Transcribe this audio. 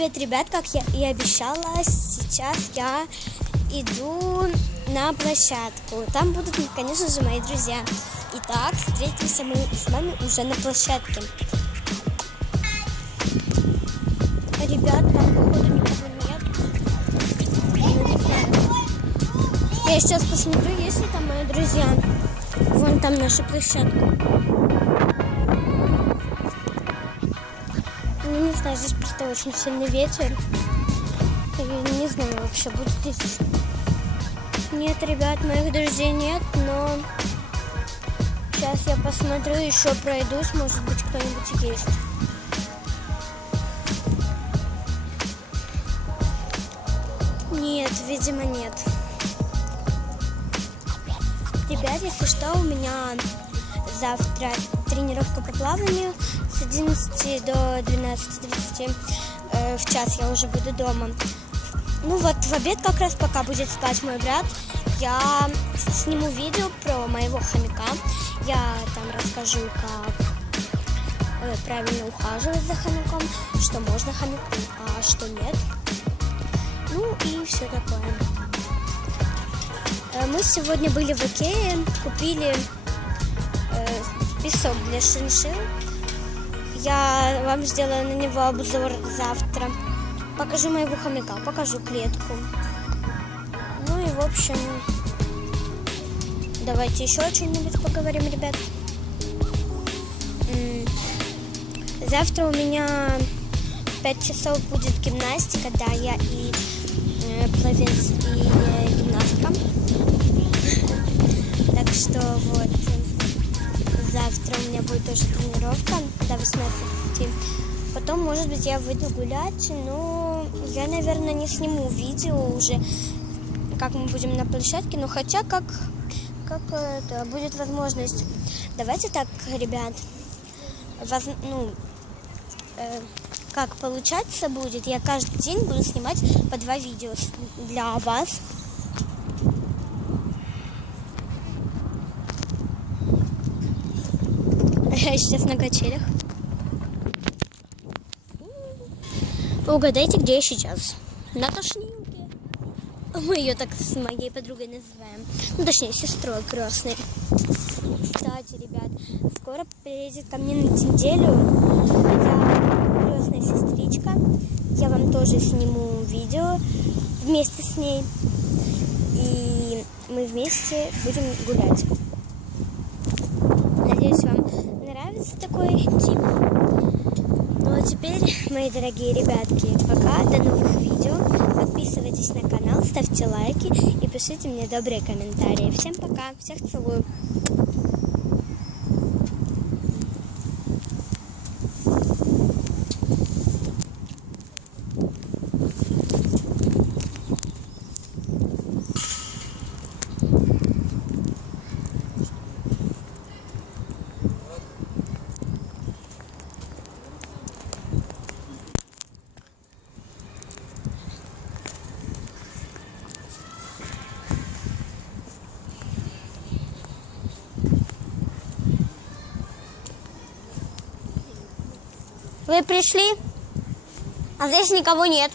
Привет, ребят, как я и обещала, сейчас я иду на площадку. Там будут, конечно же, мои друзья. Итак, встретимся мы с вами уже на площадке. Ребят, там, походу, никого нет. Ну, не знаю. Я сейчас посмотрю, есть ли там мои друзья. Вон там наша площадка. Ну, не знаю, здесь просто очень сильный ветер. И не знаю вообще, будет здесь. Нет, ребят, моих друзей нет, но сейчас я посмотрю, еще пройдусь, может быть, кто-нибудь есть. Нет, видимо, нет. Ребят, если что, у меня завтра тренировка по плаванию с 11 до 12:30. В час я уже буду дома. Ну вот, в обед как раз, пока будет спать мой брат, я сниму видео про моего хомяка. Я там расскажу, как правильно ухаживать за хомяком, что можно хомяку, а что нет. Ну и все такое. Мы сегодня были в Икее, купили песок для шиншилл. Я вам сделаю на него обзор завтра. Покажу моего хомяка, покажу клетку. Ну и в общем, давайте еще о чем-нибудь поговорим, ребят. Завтра у меня 5 часов будет гимнастика, да, я и пловец, и гимнастка. Так что вот, завтра у меня будет тоже тренировка до 18:30. Потом, может быть, я выйду гулять, но я, наверное, не сниму видео уже, как мы будем на площадке, но хотя как это будет возможность. Давайте так, ребят, как получаться будет, я каждый день буду снимать по 2 видео для вас. Я сейчас на качелях. Угадайте, где я сейчас? На тошнилке. Мы ее так с моей подругой называем. Ну, точнее, сестрой крестной. Кстати, ребят, скоро приедет ко мне на неделю моя крестная сестричка. Я вам тоже сниму видео вместе с ней. И мы вместе будем гулять. Надеюсь, вам нравится такой тип. Ну а теперь, мои дорогие ребятки, пока, до новых видео. Подписывайтесь на канал, ставьте лайки и пишите мне добрые комментарии. Всем пока, всех целую. Вы пришли, а здесь никого нет.